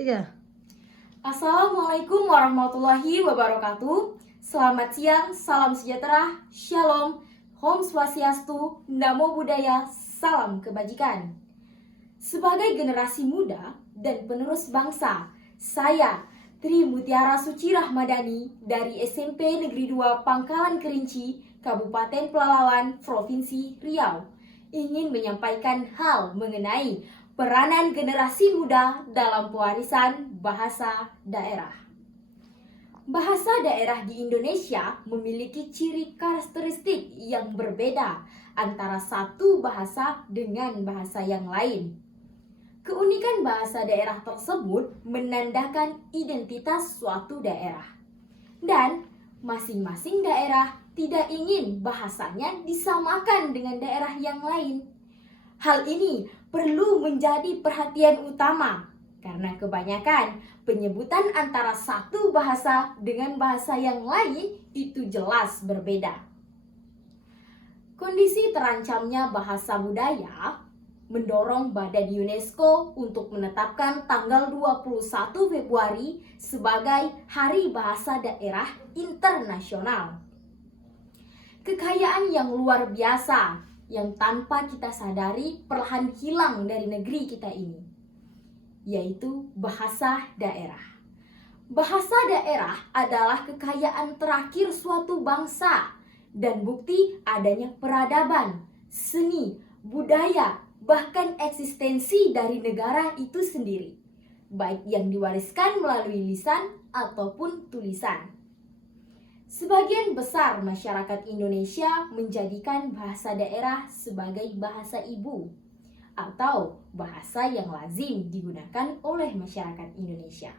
3. Assalamualaikum warahmatullahi wabarakatuh. Selamat siang, salam sejahtera, shalom, Om Swastiastu, Namo Buddhaya, salam kebajikan. Sebagai generasi muda dan penerus bangsa, saya Tri Mutiara Suci Rahmadani dari SMP Negeri 2 Pangkalan Kerinci, Kabupaten Pelalawan, Provinsi Riau, ingin menyampaikan hal mengenai peranan generasi muda dalam pewarisan bahasa daerah. Bahasa daerah di Indonesia memiliki ciri karakteristik yang berbeda antara satu bahasa dengan bahasa yang lain. Keunikan bahasa daerah tersebut menandakan identitas suatu daerah. Dan masing-masing daerah tidak ingin bahasanya disamakan dengan daerah yang lain. Hal ini perlu menjadi perhatian utama karena kebanyakan penyebutan antara satu bahasa dengan bahasa yang lain itu jelas berbeda. Kondisi terancamnya bahasa budaya mendorong Badan UNESCO untuk menetapkan tanggal 21 Februari sebagai Hari Bahasa Daerah Internasional. Kekayaan yang luar biasa yang tanpa kita sadari perlahan hilang dari negeri kita ini, yaitu bahasa daerah. Bahasa daerah adalah kekayaan terakhir suatu bangsa dan bukti adanya peradaban, seni, budaya, bahkan eksistensi dari negara itu sendiri, baik yang diwariskan melalui lisan ataupun tulisan. Sebagian besar masyarakat Indonesia menjadikan bahasa daerah sebagai bahasa ibu atau bahasa yang lazim digunakan oleh masyarakat Indonesia.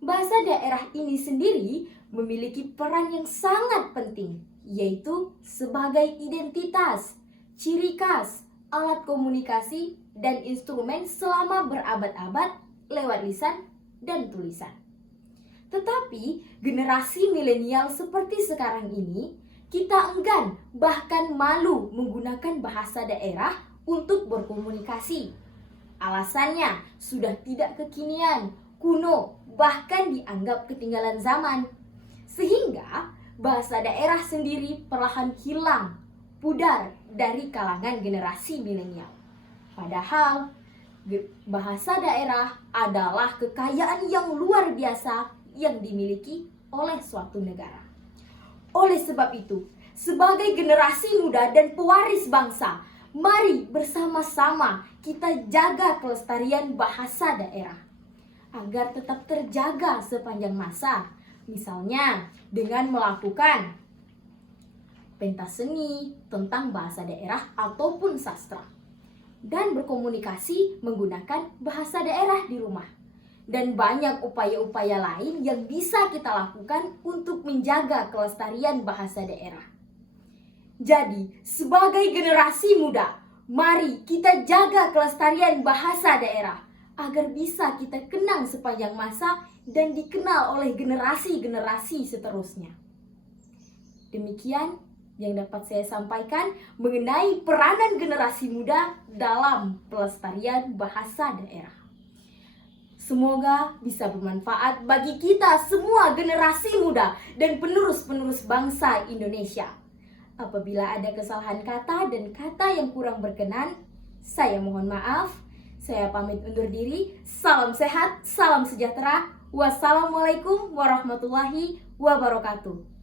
Bahasa daerah ini sendiri memiliki peran yang sangat penting, yaitu sebagai identitas, ciri khas, alat komunikasi, dan instrumen selama berabad-abad lewat lisan dan tulisan. Tetapi generasi milenial seperti sekarang ini, kita enggan bahkan malu menggunakan bahasa daerah untuk berkomunikasi. Alasannya sudah tidak kekinian, kuno, bahkan dianggap ketinggalan zaman. Sehingga bahasa daerah sendiri perlahan hilang, pudar dari kalangan generasi milenial. Padahal bahasa daerah adalah kekayaan yang luar biasa yang dimiliki oleh suatu negara. Oleh sebab itu, sebagai generasi muda dan pewaris bangsa, mari bersama-sama kita jaga kelestarian bahasa daerah agar tetap terjaga sepanjang masa. Misalnya dengan melakukan pentas seni tentang bahasa daerah ataupun sastra, dan berkomunikasi menggunakan bahasa daerah di rumah. Dan banyak upaya-upaya lain yang bisa kita lakukan untuk menjaga kelestarian bahasa daerah. Jadi, sebagai generasi muda, mari kita jaga kelestarian bahasa daerah agar bisa kita kenang sepanjang masa dan dikenal oleh generasi-generasi seterusnya. Demikian yang dapat saya sampaikan mengenai peranan generasi muda dalam pelestarian bahasa daerah. Semoga bisa bermanfaat bagi kita semua generasi muda dan penerus-penerus bangsa Indonesia. Apabila ada kesalahan kata dan kata yang kurang berkenan, saya mohon maaf. Saya pamit undur diri. Salam sehat, salam sejahtera. Wassalamualaikum warahmatullahi wabarakatuh.